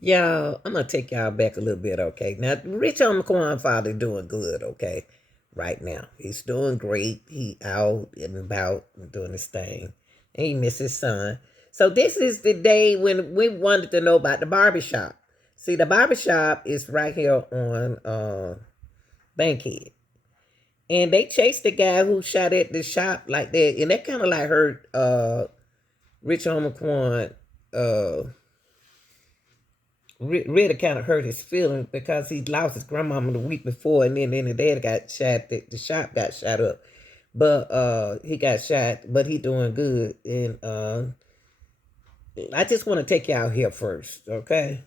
Y'all, I'm gonna take y'all back a little bit, okay? Now, Rich on Quan father doing good, okay? Right now, he's doing great. He out and about and doing his thing. And he missed his son. So this is the day when we wanted to know about the barbershop. See, the barbershop is right here on Bankhead. And they chased the guy who shot at the shop like that. And that kind of like hurt Rich Homie Quan really kind of hurt his feelings because he lost his grandmama the week before, and then the dad got shot. The shop got shot up, but he got shot, but he doing good. And I just want to take you out here first, okay?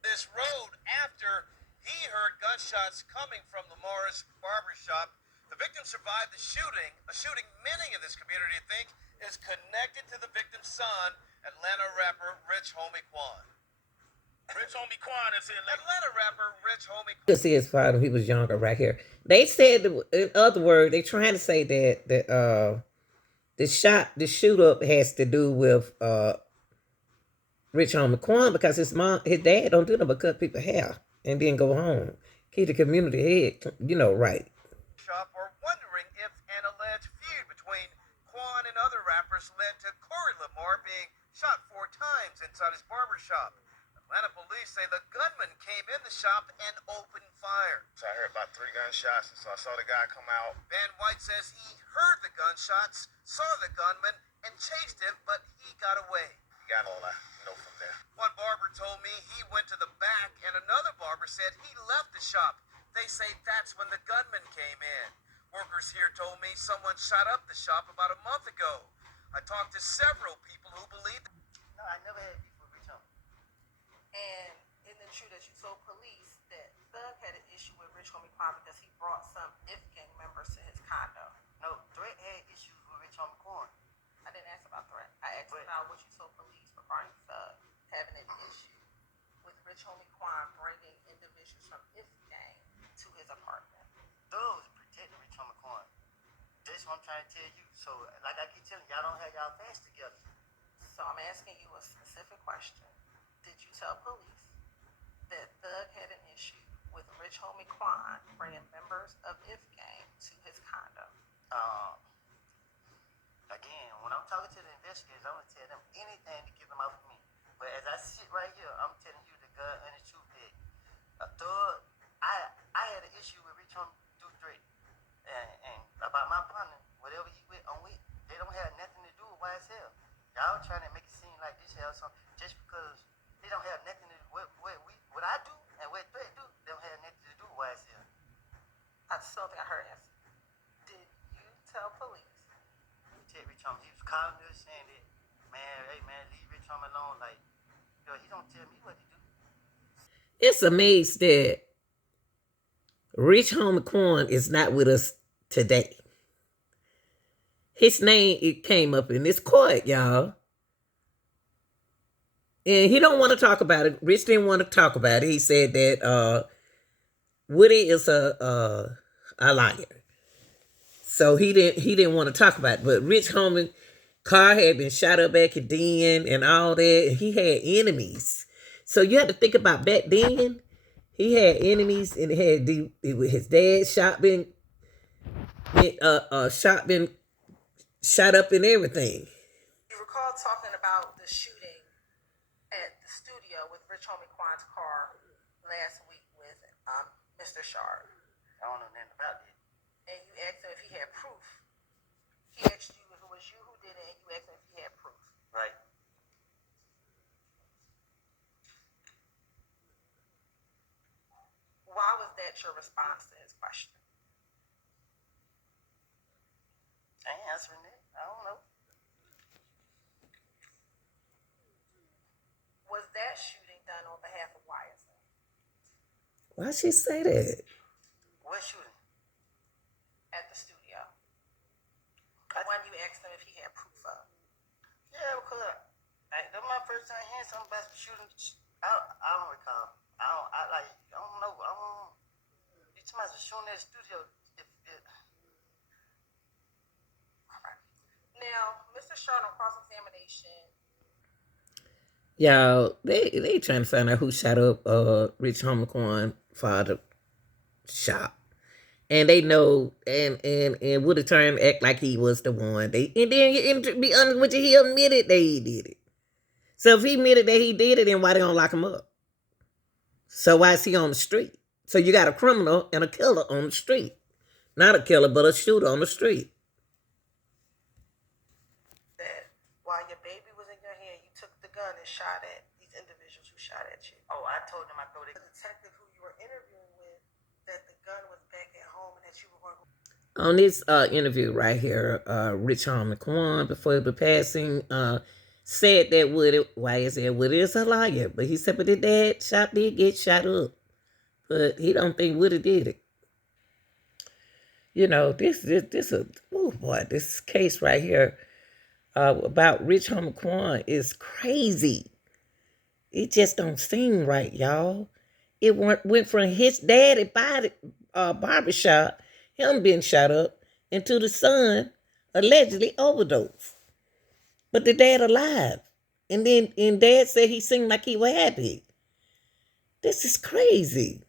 This road after he heard gunshots coming from the Morris barbershop. The victim survived the shooting, a shooting many in this community think is connected to the victim's son, Atlanta rapper Rich Homie Quan. Rich Homie Quan is here. Atlanta rapper Rich Homie You see his father when he was younger, right here. They said, in other words, they trying to say that the shoot up has to do with Rich Homie Quan because his dad don't do nothing but cut people hair and then go home. Keep the community head, right. shop are wondering if an alleged feud between Quan and other rappers led to Corey Lamar being shot 4 times inside his barbershop. Atlanta police say the gunman came in the shop and opened fire. So I heard about 3 gunshots, and so I saw the guy come out. Van White says he heard the gunshots, saw the gunman, and chased him, but he got away. He got all I know from there. One barber told me he went to the back, and another barber said he left the shop. They say that's when the gunman came in. Workers here told me someone shot up the shop about a month ago. I talked to several people who believe. No, I never had beef with Rich Homie. And isn't it true that you told police that Thug had an issue with Rich Homie Quan because he brought some IF gang members to his condo? No, Threat had issues with Rich Homie Quan. I didn't ask about Threat. I asked about what you told police regarding Thug having an issue with Rich Homie Quan bringing individuals from IF gang to his apartment. Thug was protecting Rich Homie Quan. That's what I'm trying to tell you. So, like I keep telling y'all, don't have y'all facts together. So I'm asking you a specific question. Did you tell police that Thug had an issue with Rich Homie Quan bringing members of IF gang to his condo? Again, when I'm talking to the investigators, I'm gonna tell them anything to get them off of me. But as I sit right here, I'm telling you the God and the truth that Thug, I had an issue with Rich Homie through Threat, and about my partner, whatever he went on with, they don't have nothing to do with YSL. Y'all trying to make it seem like this has something just because they don't have nothing to do with what I do and what Threat do. They don't have nothing to do with YSL. I still think I heard an answer. Did you tell police? Tell Rich Homie, he was calling us saying that, man, hey man, leave Rich Homie alone. Like, yo, he don't tell me what to do. It's amazed that Rich Homie Quan is not with us today. His name it came up in this court, y'all. And he don't want to talk about it. Rich didn't want to talk about it. He said that Woody is a liar. So he didn't want to talk about it. But Rich Homie car had been shot up back then and all that. He had enemies. So you have to think about back then. He had enemies and his dad's shot been shot up and everything. You recall talking about the shooting at the studio with Rich Homie Quan's car last week with Mr. Sharp. I don't know nothing about it. And you asked him if he had proof. He asked you if it was you who did it, and you asked him if he had proof. Right. Why was that your response to his question? I ain't answering it. I don't know. Was that shooting done on behalf of YSL? Why'd she say that? What shooting? At the studio. The one you asked him if he had proof of. Yeah, because that's my first time hearing something about some shooting. I don't recall. I don't know. You talking about shooting at the studio? Now, Mr. Sharp on cross-examination. Y'all, they trying to find out who shot up Rich Homie Quan father shop. And they know, and would have turned to act like he was the one. And to be honest with you, he admitted that he did it. So if he admitted that he did it, then why they don't lock him up? So why is he on the street? So you got a criminal and a killer on the street. Not a killer, but a shooter on the street. That while your baby was in your hand, you took the gun and shot at these individuals who shot at you. Oh, I told them I thought it. The detective who you were interviewing with, that the gun was back at home and that you were going to. On this interview right here, Rich Homie Quan, before the passing, said that Woody, why is it Woody is a liar, but he said, but his dad did get shot up, but he don't think Woody did it. You know, oh boy, this case right here about Rich Homie Quan is crazy. It just don't seem right, y'all. It went from his daddy barbershop, him being shot up, into the son allegedly overdosed. But the dad alive. And dad said he seemed like he was happy. This is crazy.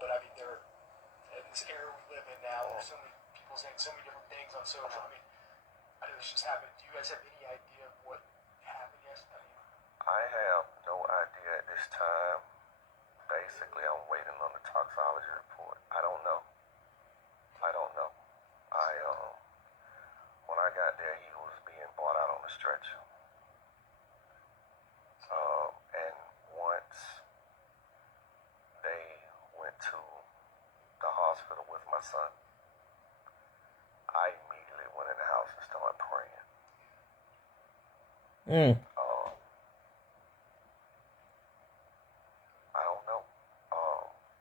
But I mean, in this era we live in now, there's so many people saying so many different things on social. I mean, I know this just happened. Do you guys have any idea of what happened yesterday? I have no idea at this time. Basically, I'm waiting on the toxicology report. I don't know. When I got there, he was being brought out on a stretcher. And once they went to the hospital with my son, I immediately went in the house and started praying. I don't know.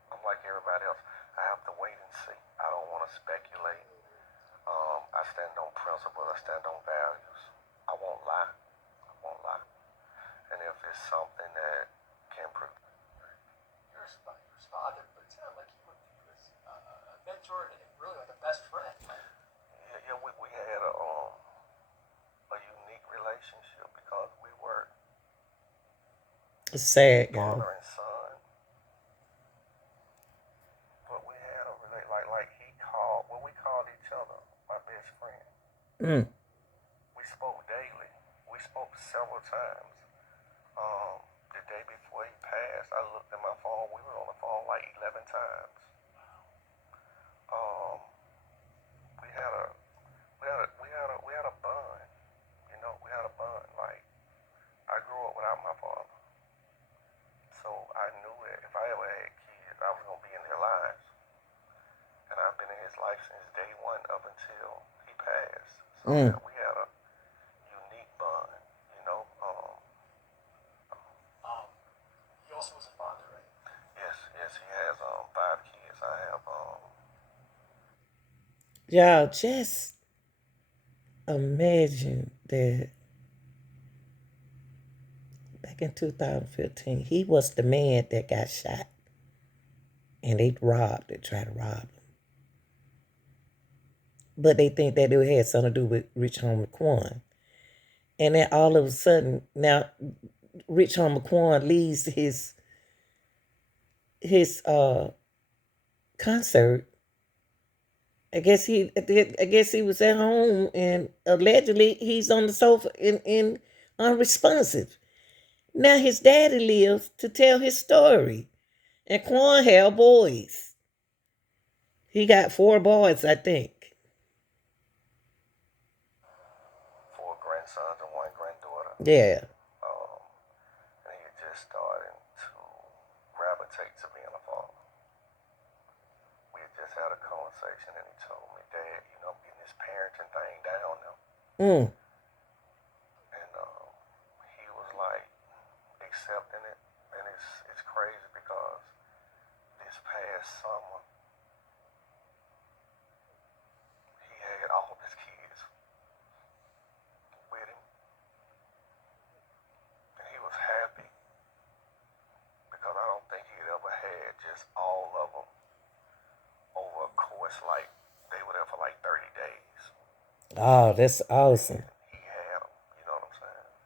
I'm like everybody else. I have to wait and see. I don't want to speculate. I stand on principles. I stand on values. I won't lie. And if it's something that can prove. You're his father, but it sounded like he looked at you as a mentor and really like a best friend. Yeah, we had a unique relationship because we were It's sad, father y'all. and son. But we had a like he called when we called each other my best friend. We spoke daily. We spoke several times. The day before he passed, I looked at my phone. We were on the phone like 11 times. We had a bond. You know, we had a bond. Like I grew up without my father, so I knew that if I ever had kids, I was gonna be in their lives. And I've been in his life since day one up until he passed. So yeah, we had a unique bond. You know. He also was a father, right? Yes, he has 5 kids. I have Y'all just imagine that back in 2015, he was the man that got shot. And they tried to rob him. But they think that it had something to do with Rich Homie Quan. And then all of a sudden, now Rich Homie Quan leaves his concert. I guess he was at home and allegedly he's on the sofa in unresponsive. Now his daddy lives to tell his story. And Quan had boys. He got 4 boys, I think. 4 grandsons and 1 granddaughter. Yeah. And he just starting to gravitate to being a father. We had just had a conversation and he told me, Dad, you know, I'm getting this parenting thing down now. And he was like accepting it. And it's crazy because this past summer, he had all of his kids with him. And he was happy because I don't think he'd ever had just all of them over a course like they were there for like 30 days. Oh, that's awesome. He had them, you know what I'm saying?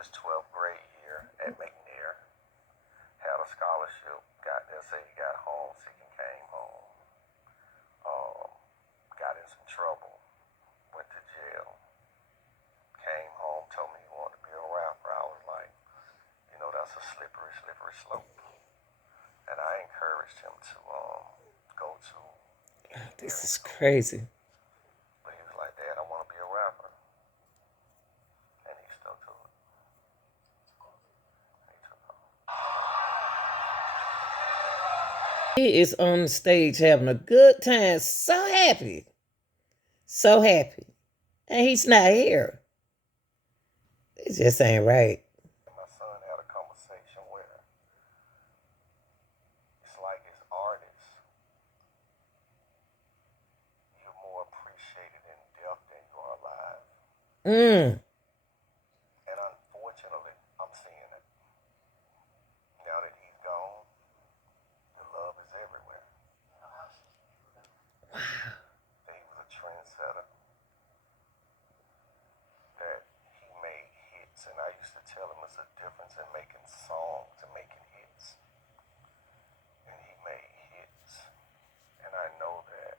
his 12th grade year at McNair. Had a scholarship. Got there, say he got homesick and came home. Got in some trouble. Went to jail. Came home, told me he wanted to be a rapper. I was like, that's a slippery, slippery slope. And I encouraged him to go to This engineering is school. crazy. But he was like, Dad, I want to be a rapper. And he stuck to it. He took off. He is on the stage having a good time, so happy. So happy. And he's not here. It just ain't right. And my son had a conversation where it's like as artists, you're more appreciated in death than you are alive. Mm. And unfortunately, I'm seeing it. Now that he's gone, the love is everywhere. He was a trendsetter. That he made hits, and I used to tell him it's a difference in making songs and making hits. And he made hits, and I know that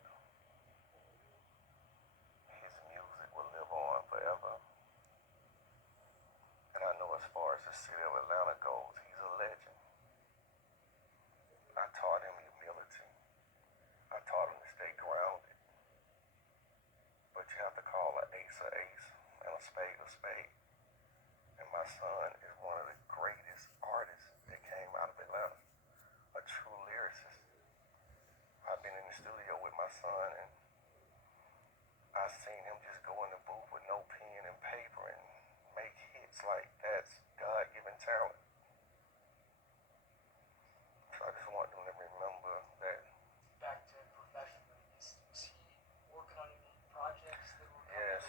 his music will live on forever. And I know as far as the city of Atlanta goes, he's a legend. I taught him humility. I taught him to stay grounded. But you have to call an ace and a spade a spade. And my son is one of the greatest artists that came out of Atlanta. A true lyricist. I've been in the studio with my son, and I've seen him just go in the booth with no pen and paper and make hits. Like, that's God-given talent. So I just want them to remember that. Back to professionally, was he working on any projects that were coming? Yes,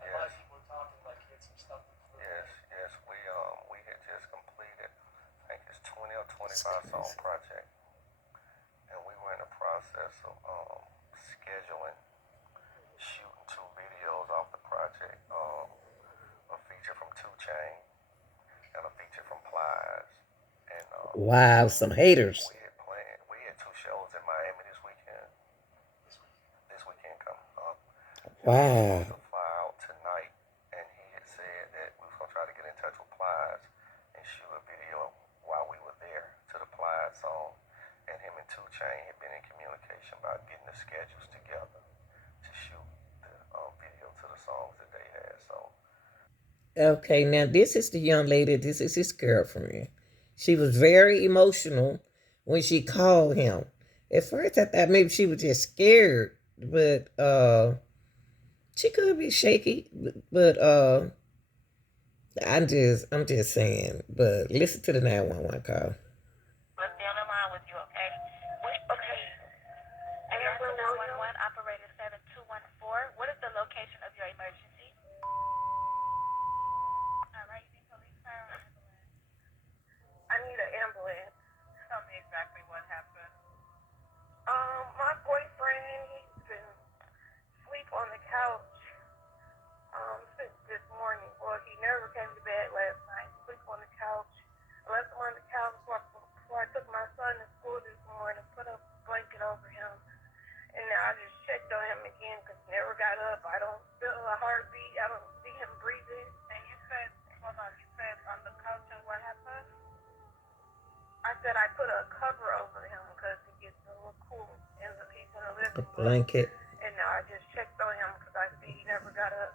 A lot of people are talking like he had some stuff. yes. We had just completed, I think it's 20 or 25 song project, and we were in the process of scheduling, shooting 2 videos off the project, a feature from 2 Chain and a feature from Plies, and Wow, some haters. we had 2 shows in Miami this weekend. This weekend coming up. We were Wow. supposed to fly out tonight, and he had said that we was gonna try to get in touch with Plies and shoot a video while we were there to the Plies song. And him and 2 Chain had been in communication about getting the schedules together to shoot the video to the songs that they had. So Okay, now this is the young lady. This is his girlfriend. She was very emotional when she called him. At first, I thought maybe she was just scared, but she could be shaky. But I'm just saying. But listen to the 911 call. Let's stay on the line with you, okay? Okay. Atlanta 911, operator 7214. What is the location of your emergency? All right, you need police, fire, or ambulance? I need an ambulance. Tell me exactly what happened. My boyfriend, he's been asleep on the couch since this morning. Well, he never came to bed last night. Sleep on the couch. I left him on the couch before I took my son to school this morning. Put a blanket over him, and now I just checked on him again because he never got up. I don't feel a heartbeat. I don't see him breathing. And you said, hold on, you said on the couch, and what happened? I said I put a cover over him because he gets a little cool in the piece in the living A room. blanket. And now I just checked on him because I see he never got up.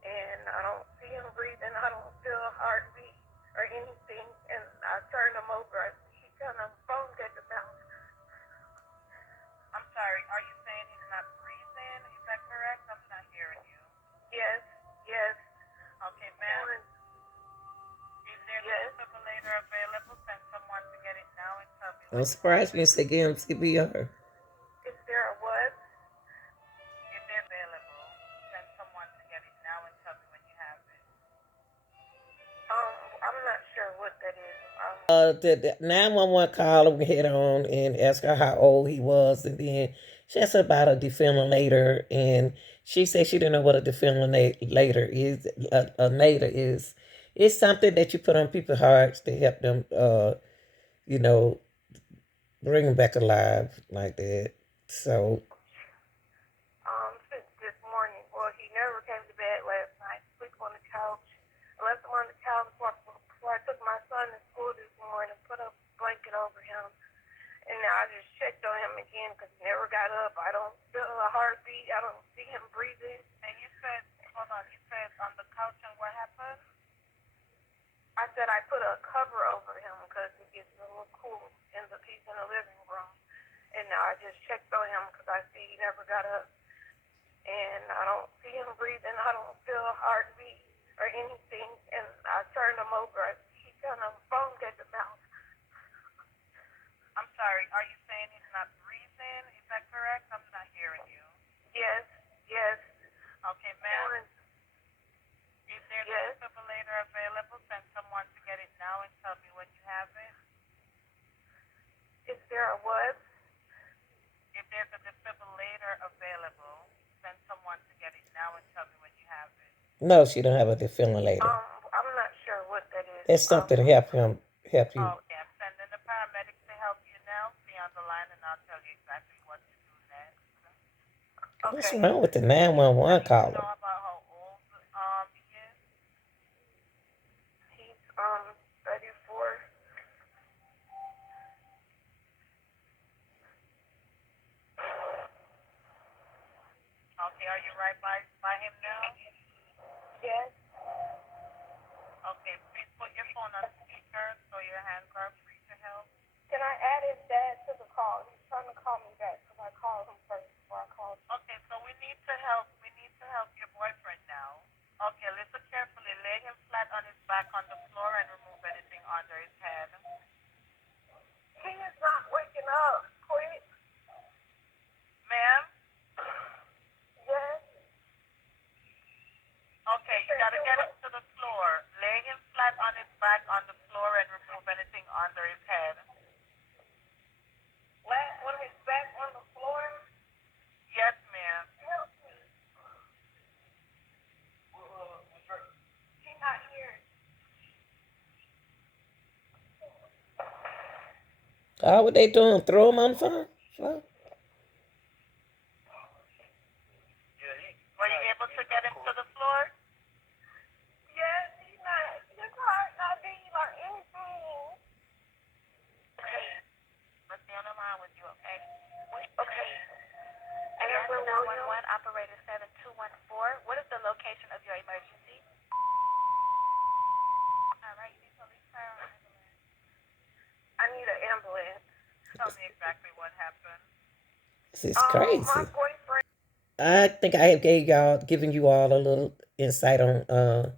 And I don't see him breathing. I don't feel a heartbeat or anything. And I turned him over. I see he's kind of foamed at the mouth. I'm sorry, are you saying he's not breathing? Is that correct? I'm not hearing you. Yes, yes. Okay, ma'am. Is there a Yes. defibrillator available? Send someone to get it now and tell me. I'm surprised when you say give him CPR. Is there a what? If they're available, send someone to get it now and tell me when you have it. I'm not sure what that is. The 911 caller we hit on and asked her how old he was, and then she asked about a defibrillator, and she said she didn't know what a defibrillator is. A nator is, It's something that you put on people's hearts to help them, you know, bring them back alive like that. So, Since this morning. Well, he never came to bed last night. Sleep on the couch. I left him on the couch before I took my son to school this morning. Put a blanket over him. And now I just checked on him again because he never got up. I don't feel a heartbeat. I don't see him breathing. And you said, hold on, you said on the couch, and what happened? I said I put a cover over him because it gets a little cool in the piece in the living room. And now I just checked on him because I see he never got up. And I don't see him breathing. I don't feel a heartbeat or anything. And I turned him over. He kind of foamed at the mouth. I'm sorry, are you saying he's not breathing? Is that correct? I'm not hearing you. Yes, yes. Okay, ma'am. If there's Yes. a defibrillator available, send someone to get it now and tell me when you have it. Is there a what? If there's a defibrillator available, send someone to get it now and tell me when you have it. no, she don't have a defibrillator. I'm not sure what that is. That's something to help you. Okay, I'm sending the paramedics to help you now. Stay on the line and I'll tell you exactly what to do next. What's Okay. wrong with the 911 You caller? know about how old he is? He's 34. Okay, are you right by him now? Yes. Okay, please put your phone on speaker so your hands are free to help. Can I add his dad to the call? He's trying to call me back because I called him first before I called you. Okay, so we need to help your boyfriend now. Okay, listen carefully. Lay him flat on his back on the floor and remove anything under his head. He is not waking up. Quick. Ma'am? Yes. Okay, you gotta get him to the floor. Lay him flat on his back on the floor and remove anything under his head. Last on his back on the floor. Yes, ma'am. Help me. He's not here. What they doing? Throw him on the phone? Were you able to get him to the floor? Yes, he's not. His heart not beating or anything. Okay. Let's stay on the line with you, okay? Okay. And 911 operator 7214. What is the location of your emergency? All right, you need police, fire, or ambulance? I need an ambulance. Tell me exactly what happened. This is crazy. My boyfriend. I think I have given you all a little insight on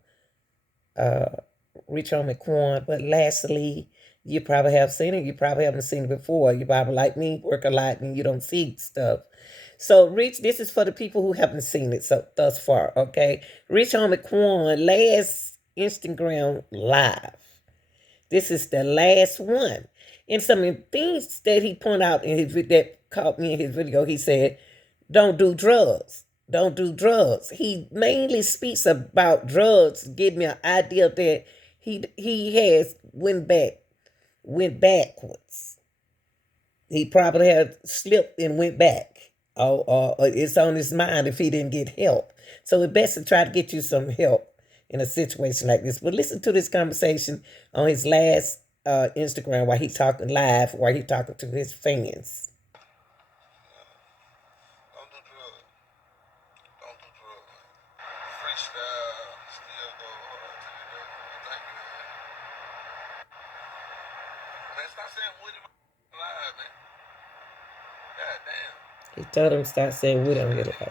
Reach Home with Quan, but lastly, you probably have seen it. You probably haven't seen it before. You probably like me, work a lot, and you don't see stuff. So Reach, this is for the people who haven't seen it so thus far. Okay, Reach Home with Quan last Instagram live. This is the last one. And some of the things that he pointed out in his that caught me in his video, he said, "Don't do drugs. Don't do drugs." He mainly speaks about drugs, give me an idea that he has went backwards. He probably had slipped and went back. Or it's on his mind if he didn't get help. So it's best to try to get you some help in a situation like this. But listen to this conversation on his last Instagram while he talking live, while he talking to his fans. Don't do drugs. Don't do drugs. Freestyle still go hard. Thank you, man. Man, stop saying Woody live, man. God damn. He told him stop saying we don't get live.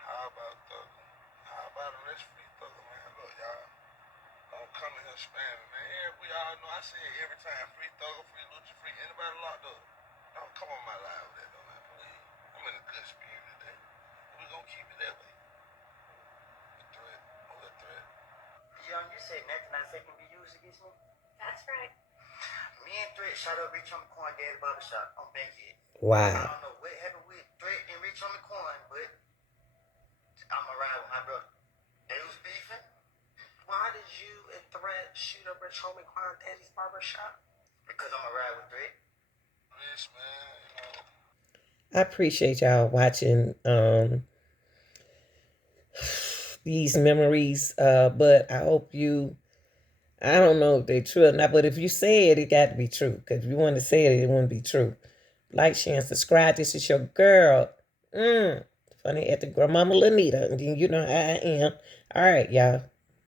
How about Thugger? How about the rest free Thugger, man? Look, y'all. Don't come in here spamming, man. We all know I say it every time. Free Thugger, free Lucha, free anybody locked up. Don't come on my live with that, though, man. Please. I'm in a good spirit today. We're going to keep it that way. Threat. Who's a threat? Young, you said nothing I say can be used against me? That's right. Me and Threat shot up Rich on the Quan Daddy Barbershop on Bankhead. I Wow. don't know what happened with Threat and Rich on the Quan, but I'm around with my brother. They was beefing. you and threat shoot up Rich Homie Quan Daddy's barbershop? Because I'm a ride with Threat. Yes, man. I appreciate y'all watching these memories. But I hope you, I don't know if they're true or not, but if you say it, it got to be true. Because if you want to say it, it wouldn't be true. Like, share, and subscribe. This is your girl. Funny at the grandmama Lanita. And you know how I am. All right, y'all.